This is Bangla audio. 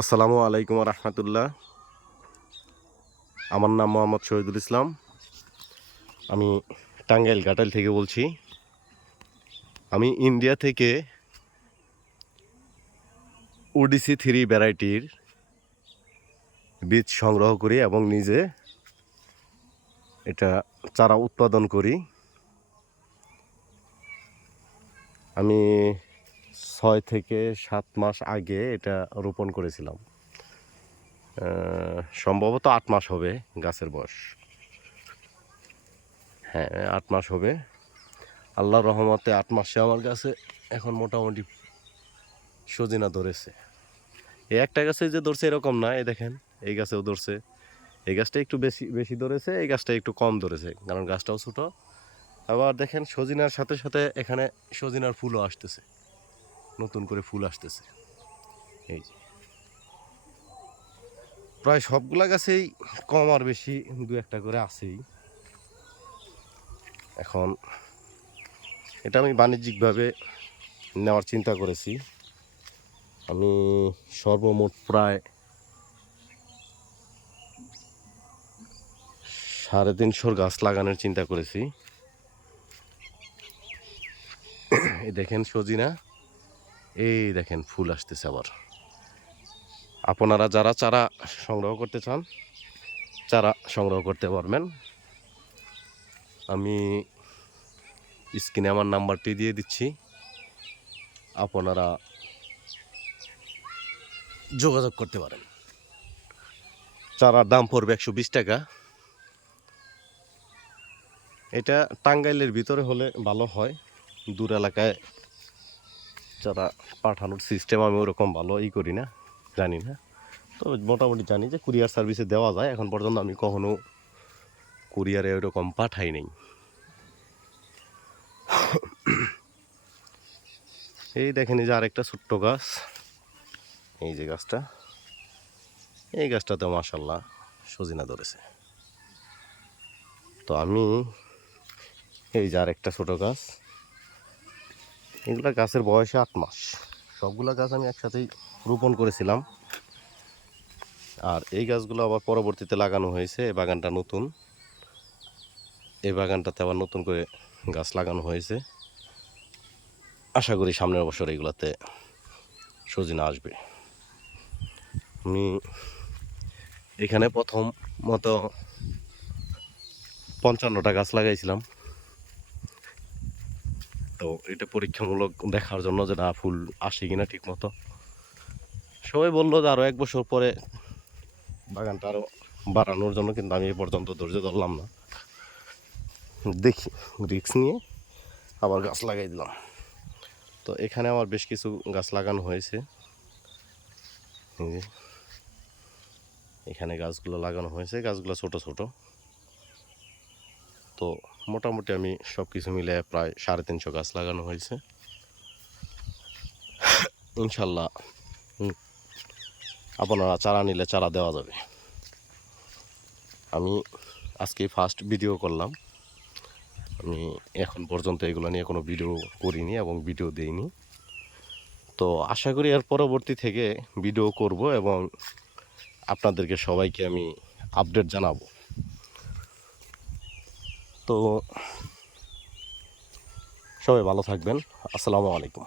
আসসালামু আলাইকুম রহমতুল্লাহ। আমার নাম মোহাম্মদ শহীদুল ইসলাম। আমি টাঙ্গাইল ঘাটাইল থেকে বলছি। আমি ইন্ডিয়া থেকে ওডিসি 3 ভ্যারাইটির বীজ সংগ্রহ করি এবং নিজে এটা চারা উৎপাদন করি। আমি 6 থেকে 7 মাস আগে এটা রোপণ করেছিলাম। সম্ভবত 8 মাস হবে গাছের বয়স। হ্যাঁ, 8 মাস হবে। আল্লাহর রহমতে 8 মাসে আমার গাছে এখন মোটামুটি সজিনা ধরেছে। এই একটা গাছে যে ধরছে এরকম না, এই দেখেন এই গাছেও ধরছে। এই গাছটা একটু বেশি বেশি ধরেছে, এই গাছটা একটু কম ধরেছে, কারণ গাছটাও ছোট। আবার দেখেন সজিনার সাথে সাথে এখানে সজিনার ফুলও আসতেছে, নতুন করে ফুল আসতেছে। এই যে প্রায় সবগুলা গাছেই কম আর বেশি দু একটা করে আছেই। এখন এটা আমি বাণিজ্যিকভাবে নেওয়ার চিন্তা করেছি। আমি সর্বমোট প্রায় 350 গাছ লাগানোর চিন্তা করেছি। এই দেখেন সজিনা, এই দেখেন ফুল আসতেছে। আবার আপনারা যারা চারা সংগ্রহ করতে চান, চারা সংগ্রহ করতে পারবেন। আমি স্ক্রিনে আমার নাম্বারটি দিয়ে দিচ্ছি, আপনারা যোগাযোগ করতে পারেন। চারার দাম পড়বে 120 টাকা। এটা টাঙ্গাইলের ভিতরে হলে ভালো হয়, দূর এলাকায় যারা পাঠানোর সিস্টেম আমি ওরকম ভালো করি না, জানি না। তো মোটামুটি জানি যে কুরিয়ার সার্ভিসে দেওয়া যায়। এখন পর্যন্ত আমি কখনো কুরিয়ারে ওইরকম পাঠাই নাই। এই দেখেন, এই যে আরেকটা ছোট্ট গাছ, এই যে গাছটা, এই গাছটাতে মাশাআল্লাহ সজিনা ধরেছে। তো আমি এই যে আরেকটা ছোট গাছ, এগুলা গাছের বয়সে 8 মাস। সবগুলা গাছ আমি একসাথেই রোপণ করেছিলাম। আর এই গাছগুলো আবার পরবর্তীতে লাগানো হয়েছে। এই বাগানটা নতুন, এই বাগানটাতে আবার নতুন করে গাছ লাগানো হয়েছে। আশা করি সামনের বছর এগুলাতে সজিনা আসবে। আমি এখানে প্রথম মতো 55টা গাছ লাগাইছিলাম। তো এটা পরীক্ষামূলক দেখার জন্য যে না ফুল আসে কিনা ঠিক মতো। সবাই বললো যে আরও 1 বছর পরে বাগানটা আরও বাড়ানোর জন্য, কিন্তু আমি এ পর্যন্ত ধৈর্য ধরলাম না। দেখি, রিস্ক নিয়ে আবার গাছ লাগাই দিলাম। তো এখানে আমার বেশ কিছু গাছ লাগানো হয়েছে। এখানে গাছগুলো লাগানো হয়েছে, গাছগুলো ছোট ছোট। তো মোটামুটি আমি সব কিছু মিলে প্রায় 350 গাছ লাগানো হয়েছে। ইনশাল্লাহ আপনারা চারা নিলে চারা দেওয়া যাবে। আমি আজকে ফার্স্ট ভিডিও করলাম। আমি এখন পর্যন্ত এগুলো নিয়ে কোনো ভিডিও করিনি এবং ভিডিও দেইনি। তো আশা করি এর পরবর্তী থেকে ভিডিও করব এবং আপনাদেরকে সবাইকে আমি আপডেট জানাবো। তো সবাই ভালো থাকবেন। আসসালামু আলাইকুম।